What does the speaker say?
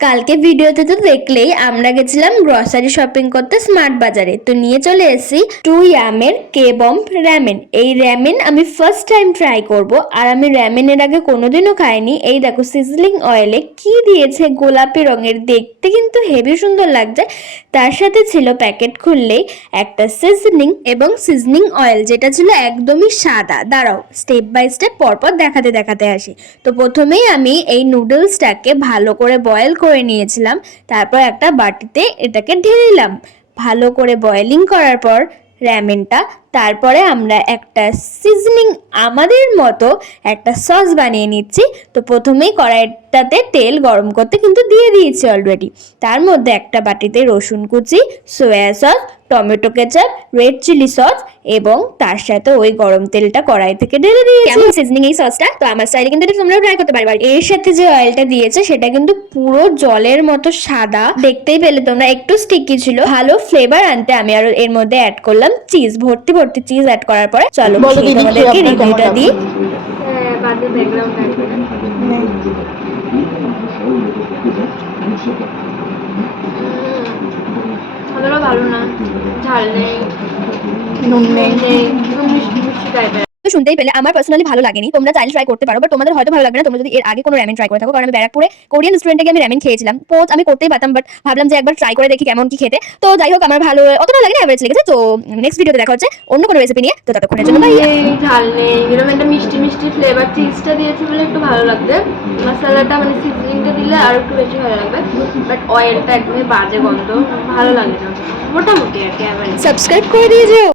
কালকে ভিডিওতে তো দেখলেই আমরা গেছিলাম গ্রসারি শপিং করতে স্মার্ট বাজারে। তো নিয়ে চলে এসেছি টু ইয়ামের কে বম্ব র্যামেন। এই র্যামেন আমি ফার্স্ট টাইম ট্রাই করব, আর আমি র্যামেনের আগে কোনোদিনও খাইনি। এই দেখো সিজলিং অয়েলে কি দিয়েছে, গোলাপি রঙের, দেখতে কিন্তু হেভি সুন্দর লাগছে। তার সাথে ছিল প্যাকেট খুললেই একটা সিজনিং অয়েল, যেটা ছিল একদমই সাদা। দাঁড়াও স্টেপ বাই স্টেপ পরপর দেখাতে দেখাতে আসি। তো প্রথমেই আমি এই নুডলসটাকে ভালো করে বয়েল করে নিয়েছিলাম, তারপর একটা বাটিতে এটাকে ঢেলে দিলাম। ভালো করে বয়েলিং করার পর র্যামেনটা, তারপরে আমরা একটা সিজনিং আমাদের মতো একটা সস বানিয়ে নিচ্ছি। তো প্রথমেই কড়াইটাতে তেল গরম করতে কিন্তু দিয়ে দিয়েছি অলরেডি। তার মধ্যে একটা বাটিতে রসুন কুচি, soya sauce, tomato ketchup, red chilli sauce এবং তার সাথে ওই গরম তেলটা কড়াই থেকে ঢেলে দিয়েছি। কেমন সিজনিং এই সসটা? তো আমার স্টাইলে কিন্তু এটা তোমরাও ট্রাই করতে পারবে। এর সাথে যে অয়েলটা দিয়েছে সেটা কিন্তু পুরো জলের মতো সাদা, দেখতেই পেলে তোমরা, একটু স্টিকি ছিল। ভালো ফ্লেভার আনতে আমি আর এর মধ্যে অ্যাড করলাম চিজ, ভর্তি ভর্তি চিজ অ্যাড করার পরে চলো তোমাদেরকে রিভিউটা দিই। বাজে ব্যাকগ্রাউন্ড অতটা ভালো না, ঝাল নেই, নুন নেই, মিষ্টি মিষ্টি টাইপের। শুনতেই পেলে আমার পার্সোনালি ভালো লাগেনি। তোমরা চাইলে ট্রাই করতে পারো, বাট তোমাদের হয়তো ভালো লাগবে না তোমরা যদি এর আগে কোনো র্যামেন ট্রাই করে থাকো। কারণ আমি ব্যারাকপুরে কোরিয়ান রেস্টুরেন্টে গিয়ে আমি র্যামেন খেয়েছিলাম। পোজ আমি করতেই পারতাম, বাট ভাবলাম যে একবার ট্রাই করে দেখি কেমন কি খেতে। তো যাই হোক, আমার ভালো অতটা লাগেনি, অ্যাভারেজ লেগেছে। তো নেক্সট ভিডিওতে দেখা হচ্ছে অন্য কোনো রেসিপি নিয়ে। তো ততক্ষণের জন্য বাই। ঝাল নেই, এরকম একটা মিষ্টি মিষ্টি ফ্লেভার চিজটা দিয়েছে বলে একটু ভালো লাগবে। মশলাটা মানে সিজনিংটা দিলে আর একটু বেশি ভালো লাগবে, বাট অয়েলটা একদমই বাজে গন্ধ, ভালো লাগে না, মোটামুটি আর কি অ্যাভারেজ। সাবস্ক্রাইব করে দিয়ে যেও।